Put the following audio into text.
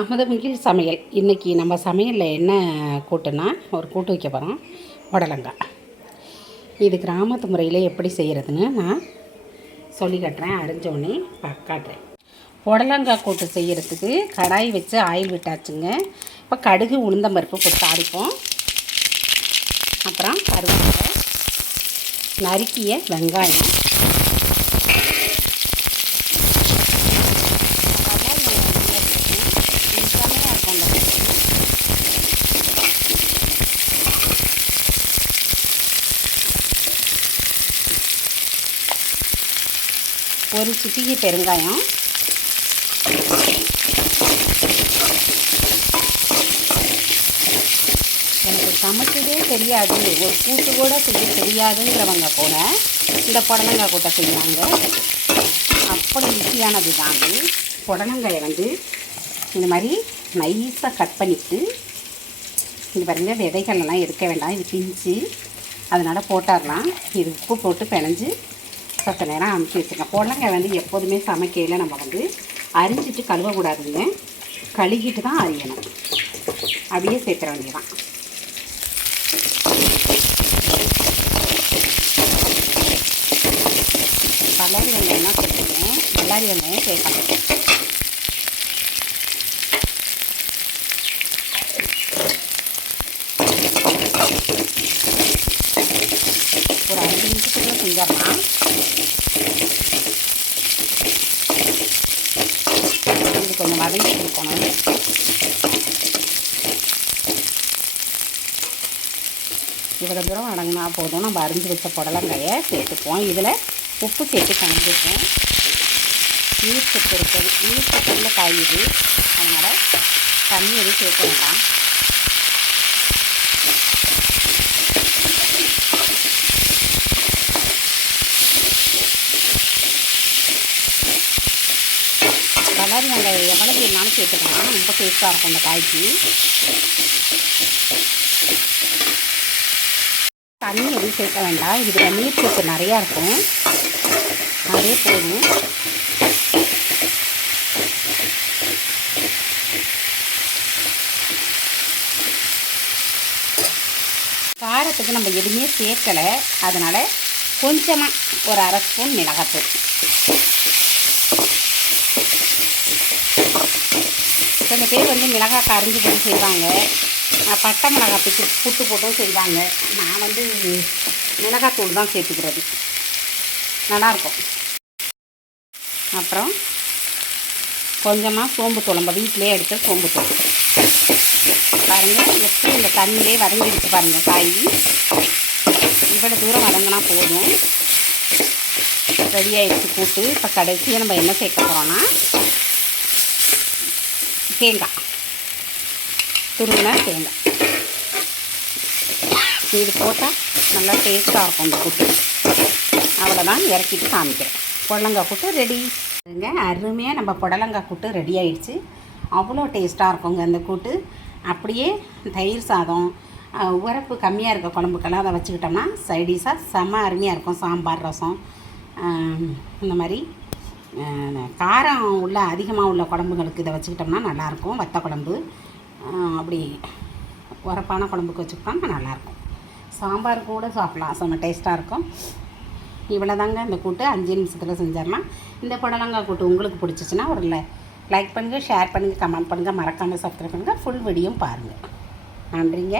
அமுதமிகில் சமையல். இன்றைக்கி நம்ம சமையலில் என்ன கூட்டுனா ஒரு கூட்டு வைக்க போகிறோம் புடலங்காய் இது கிராமத்து முறையில் எப்படி செய்கிறதுன்னு நான் சொல்லி கட்டுறேன் அரிஞ்சோடனே காட்டுறேன். புடலங்காய் கூட்டு செய்கிறதுக்கு கடாய் வச்சு ஆயில் விட்டாச்சுங்க. இப்போ கடுகு உளுந்தம்பருப்பு போட்டு தாளிப்போம். அப்புறம் கருவேப்பிலை நறுக்கிய வெங்காயம் ஒரு சிட்டிகை பெருங்காயம். எனக்கு சமைச்சதே தெரியாது. ஒரு கூட்டு கூட செய்ய தெரியாதுங்கிறவங்க கூட இந்த புடலங்காய் கூட்டை செய்வாங்க. அப்படி ஈஸியானது தான் அது. புடலங்காயை வந்து இந்த மாதிரி நைஸாக கட் பண்ணிவிட்டு இது பாருங்க விதைகள்லாம் எடுக்க வேண்டாம். இது பிஞ்சு. அதனால் போட்டாரலாம் இது உப்பு போட்டு பிணைஞ்சு சத்த நேரம் அமுக்கி வச்சுருக்கேன் புடலங்காய் வந்து எப்போதுமே சமைக்கையில் நம்ம வந்து அரிஞ்சிட்டு கழுவக்கூடாதுங்க. கழுகிட்டு தான் அரியணும். அப்படியே சேர்த்துற வேண்டியதான் பல்லாரி வெங்காயம் தான் சேர்த்துருக்கேன் பல்லாரி வெங்காயம் சேர்க்கணும் ஒரு அஞ்சு நிமிஷத்துக்குள்ள செஞ்சிடலாம் இது கொஞ்சம் வதங்கி கொடுக்கணும். இவ்வளோ தூரம் அடங்கினா போதும். நம்ம அரிஞ்சு வச்ச புடலங்காயை சேர்த்துக்குவோம். இதில் உப்பு சேர்த்து கலந்துப்போம் நீர் சத்து இருக்குது நீர் சத்துள்ள காய் இது. அதனால் தண்ணி எதுவும் சேர்க்க வேண்டாம். மாதிரி நாங்கள் எவ்வளவு வேணாலும் சேர்த்துக்கலாம் ரொம்ப டேஸ்ட்டாக இருக்கும் இந்த காய்க்கு. தண்ணி எதுவும் சேர்க்க வேண்டாம். இதில் நீர் சத்து நிறையா இருக்கும். அதே போதும். காரத்துக்கு நம்ம எதுவுமே சேர்க்கலை. அதனால் கொஞ்சமாக ஒரு அரை ஸ்பூன் மிளகாத்தூள். சில பேர் வந்து மிளகாய் கரைஞ்சி போட்டு செய்வாங்க. பட்டை மிளகாய் பிச்சு புட்டு போட்டும் செய்வாங்க. நான் வந்து மிளகாத்தூள் தான் சேர்த்துக்கிறது. நல்லாயிருக்கும். அப்புறம் கொஞ்சமாக சோம்பு தூள். நம்ம வீட்டிலே எடுத்த சோம்பு தூள். பாருங்கள் எப்படி இந்த தண்ணியிலே வதங்கிடுச்சு பாருங்கள் காய். இவ்வளோ தூரம் வதங்கினா போதும். ரெடி ஆயிடுச்சு கூட்டு. இப்போ கடைசியாக நம்ம என்ன சேர்க்க போகிறோன்னா தேங்காய். துருவினா தேங்காய். இது போட்டால் நல்லா டேஸ்ட்டாக இருக்கும் இந்த கூட்டு. அவ்வளோதான் இறக்கிட்டு காமிக்கிறேன். புடலங்காய் கூட்டு ரெடி இருங்க அருமையாக நம்ம புடலங்காய் கூட்டு ரெடி ஆயிடுச்சு. அவ்வளோ டேஸ்ட்டாக இருக்குங்க அந்த கூட்டு. அப்படியே தயிர் சாதம் உரப்பு கம்மியாக இருக்க குழம்புக்கெல்லாம் அதை வச்சுக்கிட்டோம்னா சைடிஷாக செம்ம அருமையாக இருக்கும். சாம்பார் ரசம் இந்த மாதிரி காரம் உள்ள அதிகமாக உள்ள குழம்புகளுக்கு இதை வச்சுக்கிட்டோம்னா நல்லாயிருக்கும். வத்த குழம்பு அப்படி உரப்பான குழம்புக்கு வச்சுக்கிட்டோம்னா நல்லாயிருக்கும். சாம்பார் கூட சாப்பிட்லாம் செம்ம டேஸ்ட்டாக இருக்கும். இவ்வளோதாங்க இந்த கூட்டு. அஞ்சு நிமிஷத்தில் செஞ்சிடலாம். இந்த புடலங்காய் கூட்டு உங்களுக்கு பிடிச்சிச்சின்னா ஒரு லைக் பண்ணுங்கள் ஷேர் பண்ணுங்கள் கமெண்ட் பண்ணுங்கள் மறக்காமல் சப்ஸ்கிரைப் பண்ணுங்கள் ஃபுல் வீடியோ பாருங்கள் நன்றிங்க.